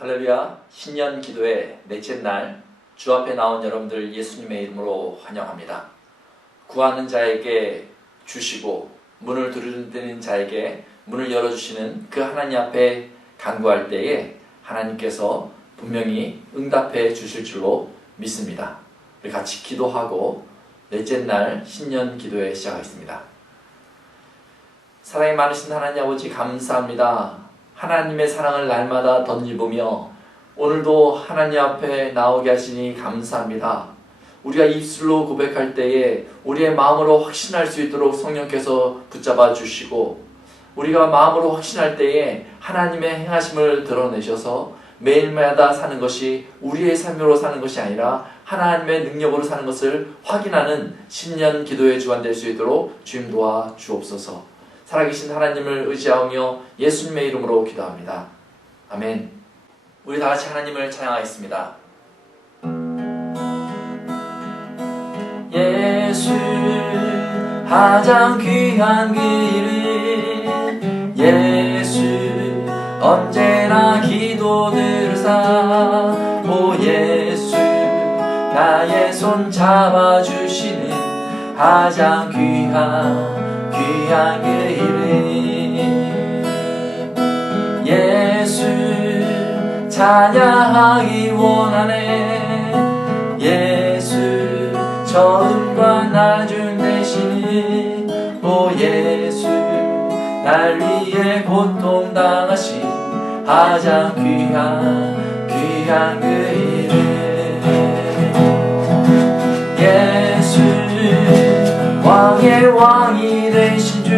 할렐루야, 신년 기도의 넷째 날 주 앞에 나온 여러분들 예수님의 이름으로 환영합니다. 구하는 자에게 주시고 문을 두드리는 자에게 문을 열어주시는 그 하나님 앞에 간구할 때에 하나님께서 분명히 응답해 주실 줄로 믿습니다. 우리 같이 기도하고 넷째 날 신년 기도에 시작하겠습니다. 사랑이 많으신 하나님 아버지 감사합니다. 하나님의 사랑을 날마다 덧입으며 오늘도 하나님 앞에 나오게 하시니 감사합니다. 우리가 입술로 고백할 때에 우리의 마음으로 확신할 수 있도록 성령께서 붙잡아 주시고 우리가 마음으로 확신할 때에 하나님의 행하심을 드러내셔서 매일마다 사는 것이 우리의 삶으로 사는 것이 아니라 하나님의 능력으로 사는 것을 확인하는 신년 기도의 주간 될 수 있도록 주님 도와 주옵소서. 살아계신 하나님을 의지하며 예수님의 이름으로 기도합니다. 아멘. 우리 다같이 하나님을 찬양하겠습니다. 예수 가장 귀한 그 이름 예수 언제나 기도 들으사 오 예수 나의 손 잡아주시는 가장 귀한 그 이름 예수 찬양하기 원하네 예수 처음과 나중 되시는 오 예수 날 위해 고통당하신 가장 귀한 그 이름 예수 왕의 왕이 되신 주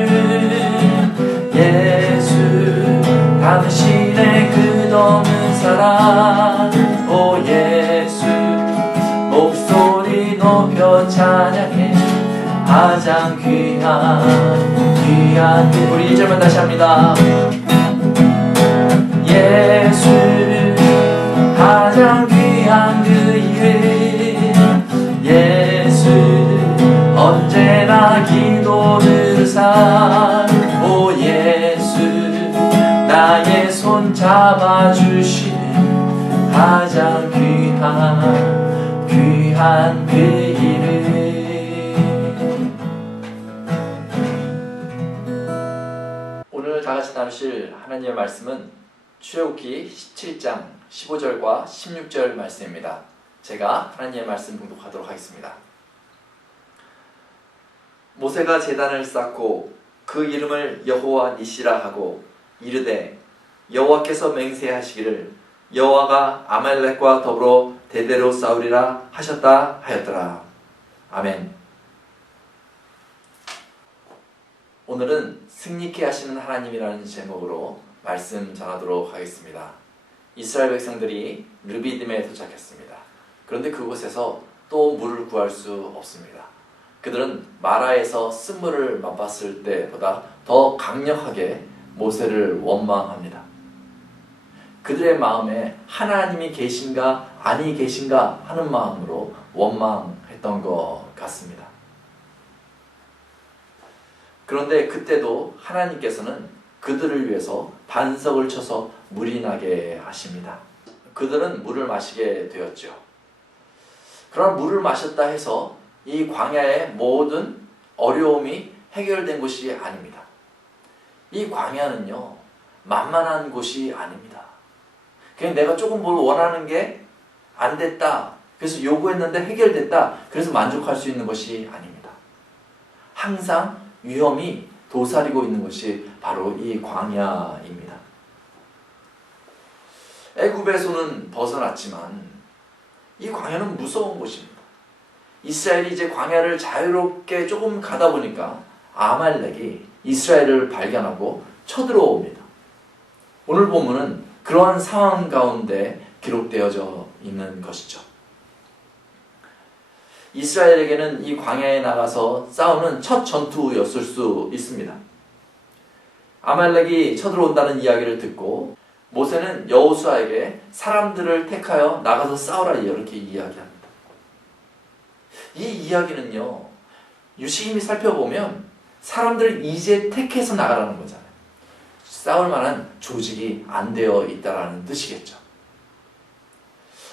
예수 당신의 끝없는 사랑 오 예수 목소리 높여 찬양해 가장 귀한 우리 1절만 다시 합니다. 예수 가장 귀한 그 이름 예수 언제나 기도 들으사 오 예수 나의 손 잡아주시는 가장 귀한 그 이름 오늘 다같이 나누실 하나님의 말씀은 출애굽기 17장 15절과 16절 말씀입니다. 제가 하나님의 말씀 봉독하도록 하겠습니다. 모세가 제단을 쌓고 그 이름을 여호와 니시라 하고 이르되 여호와께서 맹세하시기를 여호와가 아말렉과 더불어 대대로 싸우리라 하셨다 하였더라. 아멘. 오늘은 승리케 하시는 하나님이라는 제목으로 말씀 전하도록 하겠습니다. 이스라엘 백성들이 르비딤에 도착했습니다. 그런데 그곳에서 또 물을 구할 수 없습니다. 그들은 마라에서 쓴물을 맛봤을 때보다 더 강력하게 모세를 원망합니다. 그들의 마음에 하나님이 계신가 아니 계신가 하는 마음으로 원망했던 것 같습니다. 그런데 그때도 하나님께서는 그들을 위해서 반석을 쳐서 물이 나게 하십니다. 그들은 물을 마시게 되었죠. 그러나 물을 마셨다 해서 이 광야의 모든 어려움이 해결된 것이 아닙니다. 이 광야는요 만만한 곳이 아닙니다. 그냥 내가 조금 뭘 원하는 게 안 됐다 그래서 요구했는데 해결됐다 그래서 만족할 수 있는 것이 아닙니다. 항상 위험이 도사리고 있는 것이 바로 이 광야입니다. 애굽에서는 벗어났지만 이 광야는 무서운 곳입니다. 이스라엘이 이제 광야를 자유롭게 조금 가다 보니까 아말렉이 이스라엘을 발견하고 쳐들어옵니다. 오늘 본문은 그러한 상황 가운데 기록되어져 있는 것이죠. 이스라엘에게는 이 광야에 나가서 싸우는 첫 전투였을 수 있습니다. 아말렉이 쳐들어온다는 이야기를 듣고 모세는 여호수아에게 사람들을 택하여 나가서 싸우라 이렇게 이야기합니다. 이 이야기는요 유심히 살펴보면 사람들을 이제 택해서 나가라는 거잖아요. 싸울 만한 조직이 안 되어 있다라는 뜻이겠죠.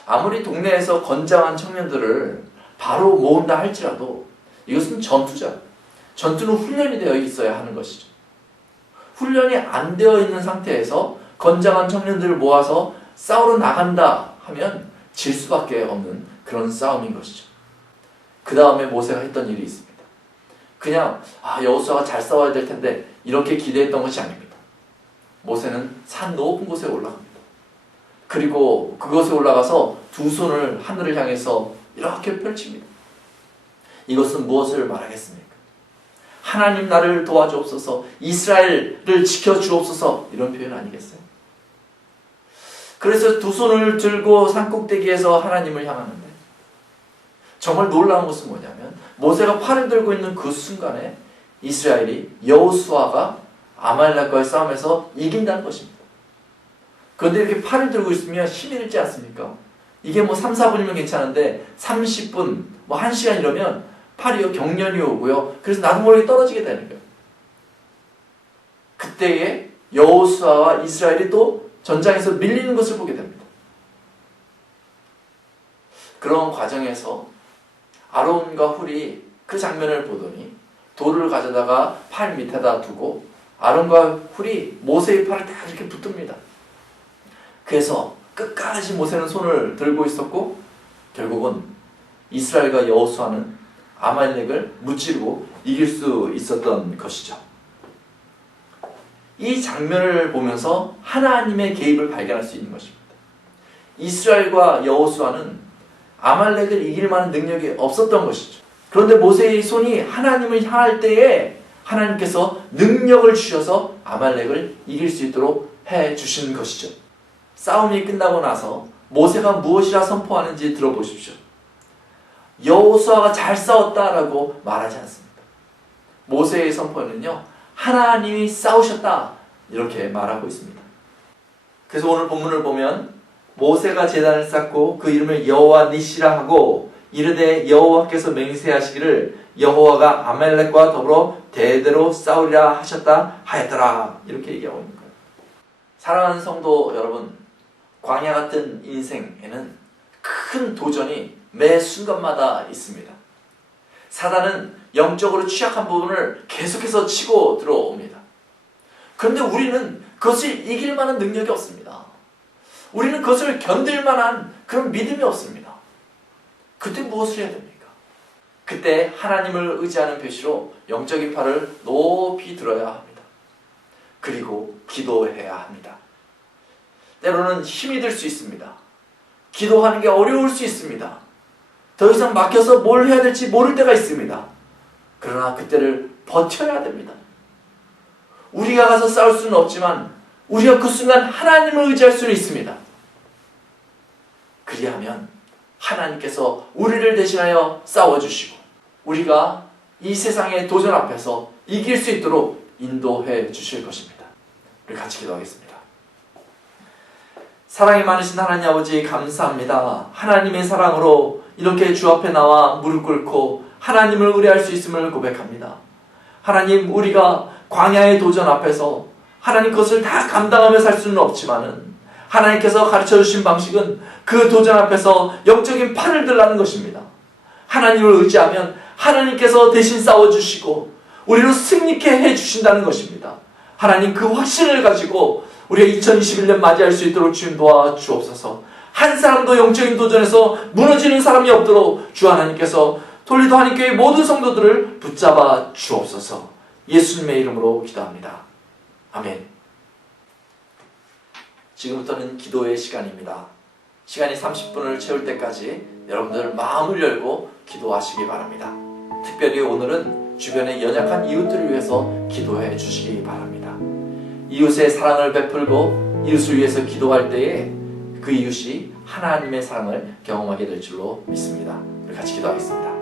아무리 동네에서 건장한 청년들을 바로 모은다 할지라도 이것은 전투죠. 전투는 훈련이 되어 있어야 하는 것이죠. 훈련이 안 되어 있는 상태에서 건장한 청년들을 모아서 싸우러 나간다 하면 질 수밖에 없는 그런 싸움인 것이죠. 그 다음에 모세가 했던 일이 있습니다. 그냥 여호수아가 잘 싸워야 될 텐데 이렇게 기대했던 것이 아닙니다. 모세는 산 높은 곳에 올라갑니다. 그리고 그곳에 올라가서 두 손을 하늘을 향해서 이렇게 펼칩니다. 이것은 무엇을 말하겠습니까? 하나님 나를 도와주옵소서, 이스라엘을 지켜주옵소서, 이런 표현 아니겠어요? 그래서 두 손을 들고 산꼭대기에서 하나님을 향하는데 정말 놀라운 것은 뭐냐면 모세가 팔을 들고 있는 그 순간에 이스라엘이 여호수아가 아말렉과의 싸움에서 이긴다는 것입니다. 그런데 이렇게 팔을 들고 있으면 힘이 들지 않습니까? 이게 3, 4분이면 괜찮은데 30분, 1시간 이러면 팔이 경련이 오고요. 그래서 나도 모르게 떨어지게 되는 거예요. 그때에 여호수아와 이스라엘이 또 전장에서 밀리는 것을 보게 됩니다. 그런 과정에서 아론과 훌이 그 장면을 보더니 돌을 가져다가 팔 밑에다 두고 아론과 훌이 모세의 팔을 딱 이렇게 붙듭니다. 그래서 끝까지 모세는 손을 들고 있었고 결국은 이스라엘과 여호수아는 아말렉을 무찌르고 이길 수 있었던 것이죠. 이 장면을 보면서 하나님의 개입을 발견할 수 있는 것입니다. 이스라엘과 여호수아는 아말렉을 이길 만한 능력이 없었던 것이죠. 그런데 모세의 손이 하나님을 향할 때에 하나님께서 능력을 주셔서 아말렉을 이길 수 있도록 해주신 것이죠. 싸움이 끝나고 나서 모세가 무엇이라 선포하는지 들어보십시오. 여호수아가 잘 싸웠다라고 말하지 않습니다. 모세의 선포는요, 하나님이 싸우셨다 이렇게 말하고 있습니다. 그래서 오늘 본문을 보면 모세가 제단을 쌓고 그 이름을 여호와 니시라 하고 이르되 여호와께서 맹세하시기를 여호와가 아말렉과 더불어 대대로 싸우리라 하셨다 하였더라 이렇게 얘기하고 있는 거예요. 사랑하는 성도 여러분, 광야 같은 인생에는 큰 도전이 매 순간마다 있습니다. 사단은 영적으로 취약한 부분을 계속해서 치고 들어옵니다. 그런데 우리는 그것을 이길 만한 능력이 없습니다. 우리는 그것을 견딜 만한 그런 믿음이 없습니다. 그때 무엇을 해야 됩니까? 그때 하나님을 의지하는 표시로 영적인 팔을 높이 들어야 합니다. 그리고 기도해야 합니다. 때로는 힘이 들 수 있습니다. 기도하는 게 어려울 수 있습니다. 더 이상 막혀서 뭘 해야 될지 모를 때가 있습니다. 그러나 그때를 버텨야 됩니다. 우리가 가서 싸울 수는 없지만 우리가 그 순간 하나님을 의지할 수는 있습니다. 그리하면 하나님께서 우리를 대신하여 싸워주시고 우리가 이 세상의 도전 앞에서 이길 수 있도록 인도해 주실 것입니다. 우리 같이 기도하겠습니다. 사랑이 많으신 하나님 아버지 감사합니다. 하나님의 사랑으로 이렇게 주 앞에 나와 무릎 꿇고 하나님을 의뢰할 수 있음을 고백합니다. 하나님, 우리가 광야의 도전 앞에서 하나님 것을 다 감당하며 살 수는 없지만은 하나님께서 가르쳐주신 방식은 그 도전 앞에서 영적인 팔을 들라는 것입니다. 하나님을 의지하면 하나님께서 대신 싸워주시고 우리를 승리케 해주신다는 것입니다. 하나님, 그 확신을 가지고 우리가 2021년 맞이할 수 있도록 주님 도와주옵소서. 한 사람도 영적인 도전에서 무너지는 사람이 없도록 주 하나님께서 돌리도 하나님교회 모든 성도들을 붙잡아 주옵소서. 예수님의 이름으로 기도합니다. 아멘. 지금부터는 기도의 시간입니다. 시간이 30분을 채울 때까지 여러분들 마음을 열고 기도하시기 바랍니다. 특별히 오늘은 주변의 연약한 이웃들을 위해서 기도해 주시기 바랍니다. 이웃의 사랑을 베풀고 이웃을 위해서 기도할 때에 그 이웃이 하나님의 사랑을 경험하게 될 줄로 믿습니다. 우리 같이 기도하겠습니다.